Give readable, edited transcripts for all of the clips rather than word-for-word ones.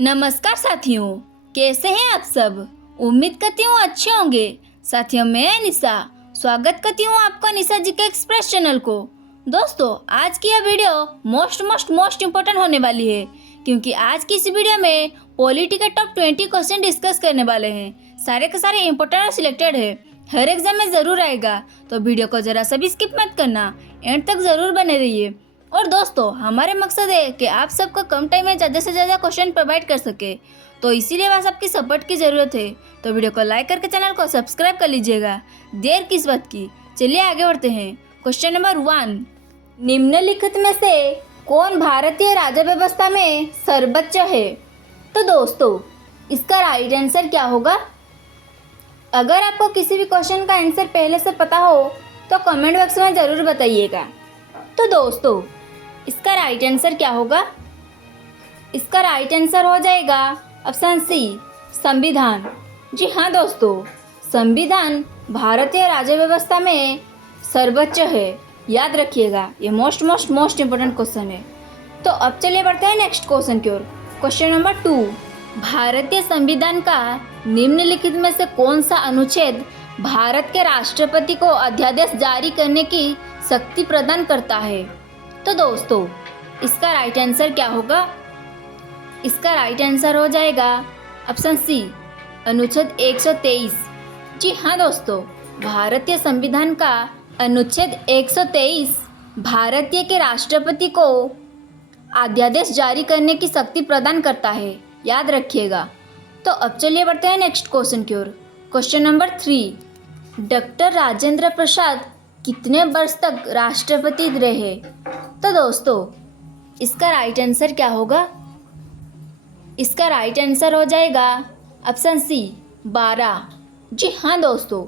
नमस्कार साथियों, कैसे हैं आप सब। उम्मीद करती हूँ अच्छे होंगे। साथियों, मैं निशा स्वागत करती हूँ आपका निशा जी के एक्सप्रेस चैनल को। दोस्तों, आज की यह वीडियो मोस्ट इम्पोर्टेंट होने वाली है, क्योंकि आज की इस वीडियो में पॉलिटी के टॉप 20 क्वेश्चन डिस्कस करने वाले हैं। सारे के सारे इम्पोर्टेंट और सिलेक्टेड है, हर एग्जाम में ज़रूर आएगा, तो वीडियो को ज़रा सा भी स्किप मत करना, एंड तक ज़रूर बने रहिए। और दोस्तों, हमारे मकसद है कि आप सबको कम टाइम में ज़्यादा से ज़्यादा क्वेश्चन प्रोवाइड कर सके, तो इसीलिए बस आपकी सपोर्ट की ज़रूरत है। तो वीडियो को लाइक करके चैनल को सब्सक्राइब कर लीजिएगा। देर किस बात की, चलिए आगे बढ़ते हैं। क्वेश्चन नंबर 1, निम्नलिखित में से कौन भारतीय राज्य व्यवस्था में सर्वोच्च है। तो दोस्तों, इसका राइट आंसर क्या होगा। अगर आपको किसी भी क्वेश्चन का आंसर पहले से पता हो तो कमेंट बॉक्स में ज़रूर बताइएगा। तो दोस्तों, इसका राइट आंसर क्या होगा। इसका राइट आंसर हो जाएगा ऑप्शन सी, संविधान। जी हाँ दोस्तों, संविधान भारतीय राज्य व्यवस्था में सर्वोच्च है, याद रखिएगा। ये मोस्ट इम्पोर्टेंट क्वेश्चन है। तो अब चलिए बढ़ते हैं नेक्स्ट क्वेश्चन की ओर। क्वेश्चन नंबर 2, भारतीय संविधान का निम्नलिखित में से कौन सा अनुच्छेद भारत के राष्ट्रपति को अध्यादेश जारी करने की शक्ति प्रदान करता है। तो दोस्तों, इसका राइट आंसर क्या होगा। इसका राइट आंसर हो जाएगा ऑप्शन सी, अनुच्छेद 123। जी हाँ दोस्तों, भारतीय संविधान का अनुच्छेद 123 भारतीय के राष्ट्रपति को अध्यादेश जारी करने की शक्ति प्रदान करता है, याद रखिएगा। तो अब चलिए बढ़ते हैं नेक्स्ट क्वेश्चन की ओर। Question number 3, doctor Rajendra Prasad कितने वर्ष तक राष्ट्रपति रहे। तो दोस्तों, इसका राइट आंसर क्या होगा। इसका राइट आंसर हो जाएगा ऑप्शन सी, 12। जी हाँ दोस्तों,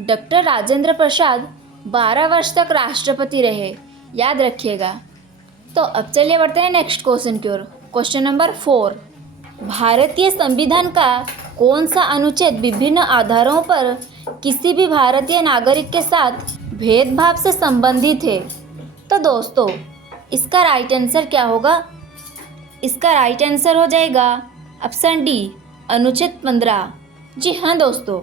डॉक्टर राजेंद्र प्रसाद 12 वर्ष तक राष्ट्रपति रहे, याद रखिएगा। तो अब चलिए बढ़ते हैं नेक्स्ट क्वेश्चन की ओर। क्वेश्चन नंबर 4, भारतीय संविधान का कौन सा अनुच्छेद विभिन्न आधारों पर किसी भी भारतीय नागरिक के साथ भेदभाव से संबंधित है। तो दोस्तों, इसका राइट आंसर क्या होगा। इसका राइट आंसर हो जाएगा ऑप्शन डी, अनुच्छेद 15। जी हाँ दोस्तों,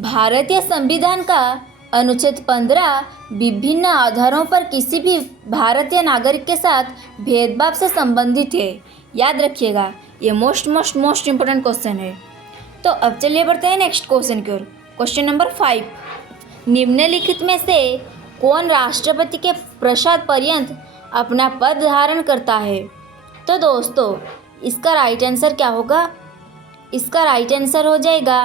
भारतीय संविधान का अनुच्छेद 15 विभिन्न आधारों पर किसी भी भारतीय नागरिक के साथ भेदभाव से संबंधित है, याद रखिएगा। ये मोस्ट इम्पोर्टेंट क्वेश्चन है। तो अब चलिए बढ़ते हैं नेक्स्ट क्वेश्चन की ओर। क्वेश्चन नंबर 5, निम्नलिखित में से कौन राष्ट्रपति के प्रसाद पर्यंत अपना पद धारण करता है। तो दोस्तों, इसका राइट आंसर क्या होगा। इसका राइट आंसर हो जाएगा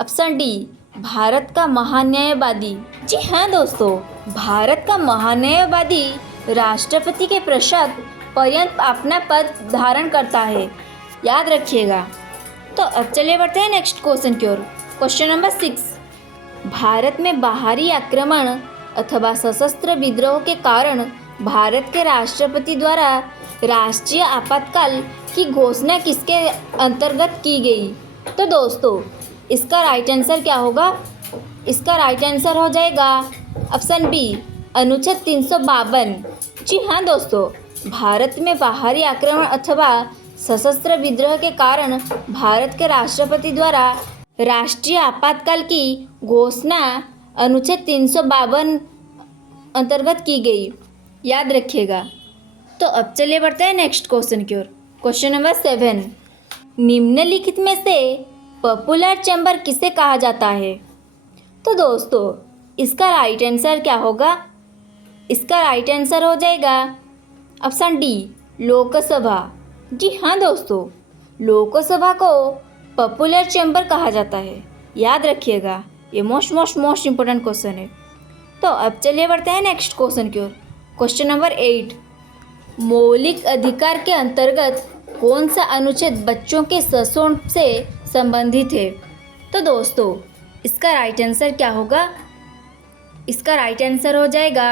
ऑप्शन डी, भारत का महान्यायवादी। जी हाँ दोस्तों, भारत का महान्यायवादी राष्ट्रपति के प्रसाद पर्यंत अपना पद धारण करता है, याद रखिएगा। तो अब चलिए बढ़ते हैं नेक्स्ट क्वेश्चन की ओर। क्वेश्चन नंबर 6, भारत में बाहरी आक्रमण अथवा सशस्त्र विद्रोह के कारण भारत के राष्ट्रपति द्वारा राष्ट्रीय आपातकाल की घोषणा किसके अंतर्गत की गई। तो दोस्तों, इसका राइट आंसर क्या होगा। इसका राइट आंसर हो जाएगा ऑप्शन बी, अनुच्छेद 352। जी हाँ दोस्तों, भारत में बाहरी आक्रमण अथवा सशस्त्र विद्रोह के कारण भारत के राष्ट्रपति द्वारा राष्ट्रीय आपातकाल की घोषणा अनुच्छेद 352 अंतर्गत की गई, याद रखिएगा। तो अब चलिए बढ़ते हैं नेक्स्ट क्वेश्चन की ओर। क्वेश्चन नंबर 7, निम्नलिखित में से पॉपुलर चैम्बर किसे कहा जाता है। तो दोस्तों, इसका राइट आंसर क्या होगा। इसका राइट आंसर हो जाएगा ऑप्शन डी, लोकसभा। जी हाँ दोस्तों, लोकसभा को पॉपुलर चैम्बर कहा जाता है, याद रखिएगा। ये मोस्ट इम्पोर्टेंट क्वेश्चन है। तो अब चलिए बढ़ते हैं नेक्स्ट क्वेश्चन की ओर। क्वेश्चन नंबर 8, मौलिक अधिकार के अंतर्गत कौन सा अनुच्छेद बच्चों के शोषण से संबंधित है। तो दोस्तों, इसका राइट आंसर क्या होगा। इसका राइट आंसर हो जाएगा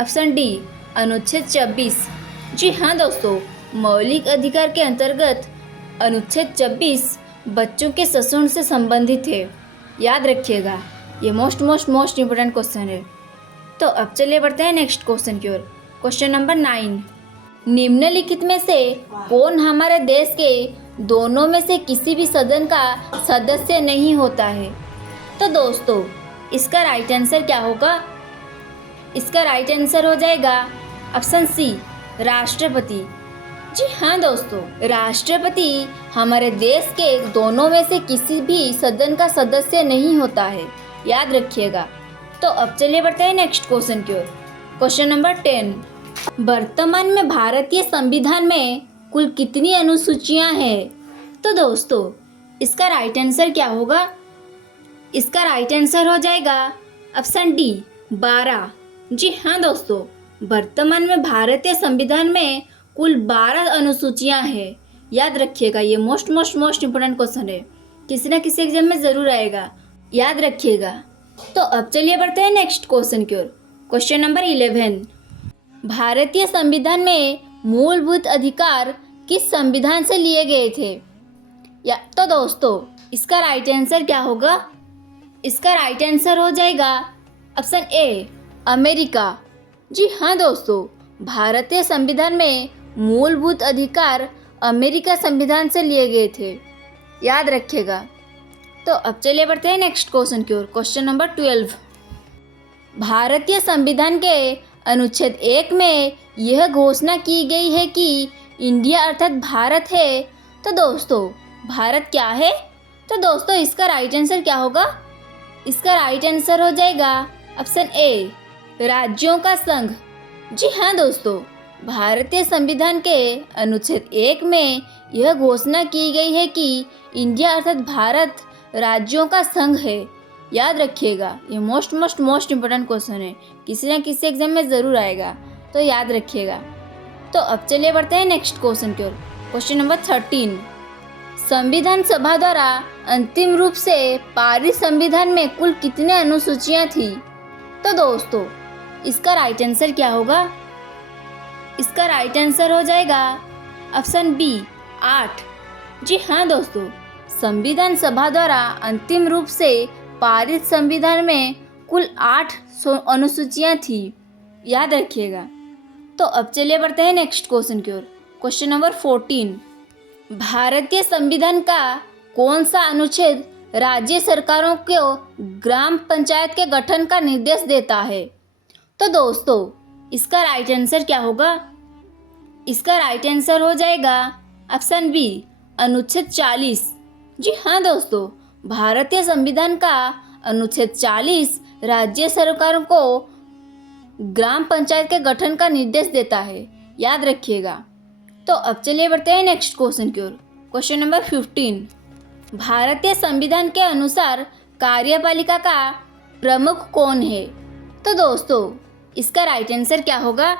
ऑप्शन डी, अनुच्छेद 26। जी हाँ दोस्तों, मौलिक अधिकार के अंतर्गत अनुच्छेद 26 बच्चों के शोषण से संबंधित है, याद रखिएगा। ये मोस्ट इम्पोर्टेंट क्वेश्चन है। तो अब चलिए बढ़ते हैं नेक्स्ट क्वेश्चन की ओर। क्वेश्चन नंबर 9, निम्नलिखित में से कौन हमारे देश के दोनों में से किसी भी सदन का सदस्य नहीं होता है। तो दोस्तों इसका राइट आंसर क्या होगा? इसका राइट आंसर हो जाएगा ऑप्शन सी, राष्ट्रपति। जी हाँ दोस्तों, राष्ट्रपति हमारे देश के दोनों में से किसी भी सदन का सदस्य नहीं होता है, याद रखिएगा। तो अब चलिए बढ़ते हैं नेक्स्ट क्वेश्चन की ओर। क्वेश्चन नंबर 10, वर्तमान में भारतीय संविधान में कुल कितनी अनुसूचियां हैं? तो दोस्तों इसका राइट आंसर क्या होगा? इसका राइट आंसर हो जाएगा ऑप्शन डी, 12। जी हाँ दोस्तों, वर्तमान में भारतीय संविधान में कुल 12 अनुसूचियां हैं। याद रखिएगा, ये मोस्ट इम्पोर्टेंट क्वेश्चन है, किसी ना किसी एग्जाम में ज़रूर आएगा, याद रखिएगा। तो अब चलिए बढ़ते हैं नेक्स्ट क्वेश्चन की ओर। क्वेश्चन नंबर 11, भारतीय संविधान में मूलभूत अधिकार किस संविधान से लिए गए थे? या तो दोस्तों इसका राइट आंसर क्या होगा? इसका राइट आंसर हो जाएगा ऑप्शन ए, अमेरिका। जी हाँ दोस्तों, भारतीय संविधान में मूलभूत अधिकार अमेरिका संविधान से लिए गए थे, याद रखिएगा। तो अब चलिए बढ़ते हैं नेक्स्ट क्वेश्चन की ओर। क्वेश्चन नंबर 12, भारतीय संविधान के अनुच्छेद 1 में यह घोषणा की गई है कि इंडिया अर्थात भारत है। तो दोस्तों भारत क्या है? तो दोस्तों इसका राइट आंसर क्या होगा? इसका राइट आंसर हो जाएगा ऑप्शन ए, राज्यों का संघ। जी हाँ दोस्तों, भारतीय संविधान के अनुच्छेद 1 में यह घोषणा की गई है कि इंडिया अर्थात भारत राज्यों का संघ है, याद रखिएगा। ये मोस्ट इम्पोर्टेंट क्वेश्चन है, किसी ना किसी एग्जाम में ज़रूर आएगा, तो याद रखिएगा। तो अब चलिए बढ़ते हैं नेक्स्ट क्वेश्चन की ओर। क्वेश्चन नंबर 13, संविधान सभा द्वारा अंतिम रूप से पारित संविधान में कुल कितने अनुसूचियां थी? तो दोस्तों इसका राइट आंसर क्या होगा? इसका राइट आंसर हो जाएगा ऑप्शन बी, 8। जी हाँ दोस्तों, संविधान सभा द्वारा अंतिम रूप से पारित संविधान में कुल 8 अनुसूचियां थी, याद रखिएगा। तो अब चलिए बढ़ते हैं नेक्स्ट क्वेश्चन की ओर। क्वेश्चन नंबर 14, भारतीय संविधान का कौन सा अनुच्छेद राज्य सरकारों को ग्राम पंचायत के गठन का निर्देश देता है? तो दोस्तों इसका राइट आंसर क्या होगा? इसका राइट आंसर हो जाएगा ऑप्शन बी, अनुच्छेद 40। जी हाँ दोस्तों, भारतीय संविधान का अनुच्छेद 40 राज्य सरकारों को ग्राम पंचायत के गठन का निर्देश देता है, याद रखिएगा। तो अब चलिए बढ़ते हैं नेक्स्ट क्वेश्चन की ओर। क्वेश्चन नंबर 15, भारतीय संविधान के अनुसार कार्यपालिका का प्रमुख कौन है? तो दोस्तों इसका राइट आंसर क्या होगा?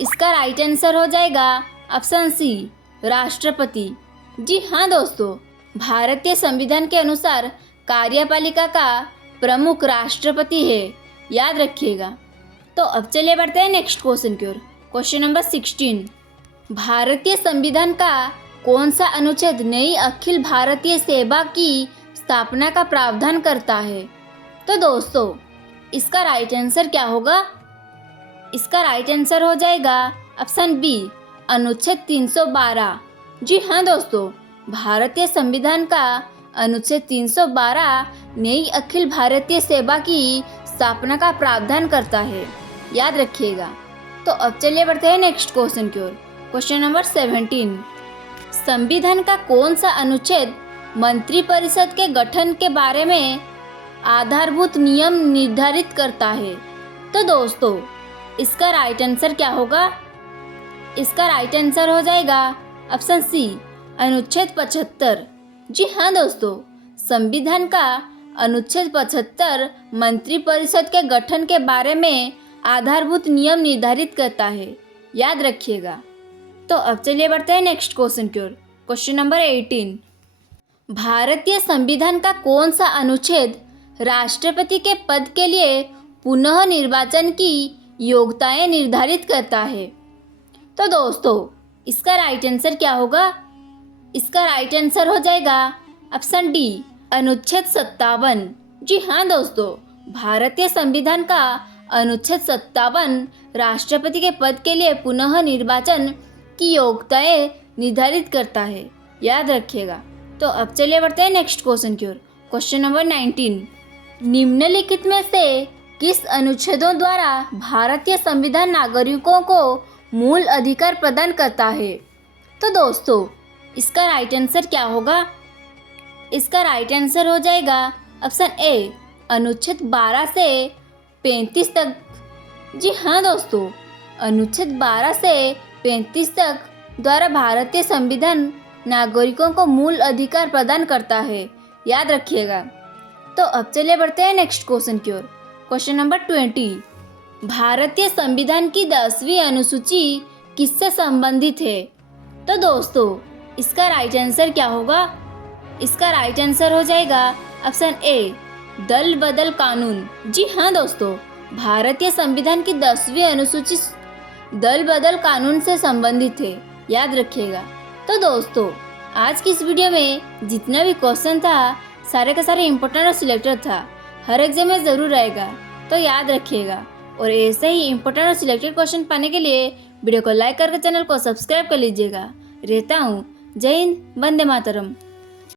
इसका राइट आंसर हो जाएगा ऑप्शन सी, राष्ट्रपति। जी हाँ दोस्तों, भारतीय संविधान के अनुसार कार्यपालिका का प्रमुख राष्ट्रपति है, याद रखिएगा। तो अब चलिए बढ़ते हैं नेक्स्ट क्वेश्चन की ओर। क्वेश्चन नंबर 16, भारतीय संविधान का कौन सा अनुच्छेद नई अखिल भारतीय सेवा की स्थापना का प्रावधान करता है? तो दोस्तों इसका राइट आंसर क्या होगा? इसका राइट आंसर हो जाएगा ऑप्शन बी, अनुच्छेद 312। जी हाँ दोस्तों, भारतीय संविधान का अनुच्छेद 312 नई अखिल भारतीय सेवा की स्थापना का प्रावधान करता है, याद रखिएगा। तो अब चलिए बढ़ते हैं नेक्स्ट क्वेश्चन की ओर। क्वेश्चन नंबर 17, संविधान का कौन सा अनुच्छेद मंत्रिपरिषद के गठन के बारे में आधारभूत नियम निर्धारित करता है? तो दोस्तों इसका राइट आंसर क्या होगा? इसका राइट आंसर हो जाएगा ऑप्शन सी, अनुच्छेद 75। जी हाँ दोस्तों, संविधान का अनुच्छेद 75 मंत्रिपरिषद के गठन के बारे में आधारभूत नियम निर्धारित करता है, याद रखिएगा। तो अब चलिए बढ़ते हैं नेक्स्ट क्वेश्चन की ओर। क्वेश्चन नंबर 18, भारतीय संविधान का कौन सा अनुच्छेद राष्ट्रपति के पद के लिए पुनः निर्वाचन की योग्यताएं निर्धारित करता है? तो दोस्तों इसका राइट आंसर क्या होगा? इसका राइट आंसर हो जाएगा ऑप्शन डी, अनुच्छेद 57। जी हाँ दोस्तों, भारतीय संविधान का अनुच्छेद 57 राष्ट्रपति के पद के लिए पुनः निर्वाचन की योग्यताएं निर्धारित करता है, याद रखिएगा। तो अब चलिए बढ़ते हैं नेक्स्ट क्वेश्चन की ओर। क्वेश्चन नंबर 19, निम्नलिखित में से किस अनुच्छेदों द्वारा भारतीय संविधान नागरिकों को मूल अधिकार प्रदान करता है? तो दोस्तों इसका राइट आंसर क्या होगा? इसका राइट आंसर हो जाएगा ऑप्शन ए, अनुच्छेद 12 से 35 तक। जी हाँ दोस्तों, अनुच्छेद 12 से 35 तक द्वारा भारतीय संविधान नागरिकों को मूल अधिकार प्रदान करता है। याद रखिएगा। तो अब चलिए बढ़ते हैं नेक्स्ट क्वेश्चन की ओर। क्वेश्चन नंबर 20, भारतीय संविधान की 10वीं अनुसूची किससे संबंधित है? तो दोस्तों इसका राइट आंसर क्या होगा? इसका राइट आंसर हो जाएगा ऑप्शन ए, दल बदल कानून। जी हाँ दोस्तों, भारतीय संविधान की 10वीं अनुसूची दल बदल कानून से संबंधित है। याद रखिएगा। तो दोस्तों आज की इस वीडियो में जितना भी क्वेश्चन था सारे का सारे इम्पोर्टेंट और सिलेक्टेड था। हर एग्जाम में ज़रूर आएगा, तो याद रखिएगा। और ऐसे ही इम्पोर्टेंट और सिलेक्टेड क्वेश्चन पाने के लिए वीडियो को लाइक करके चैनल को सब्सक्राइब कर लीजिएगा। रहता हूँ। जय हिंद, वंदे मातरम।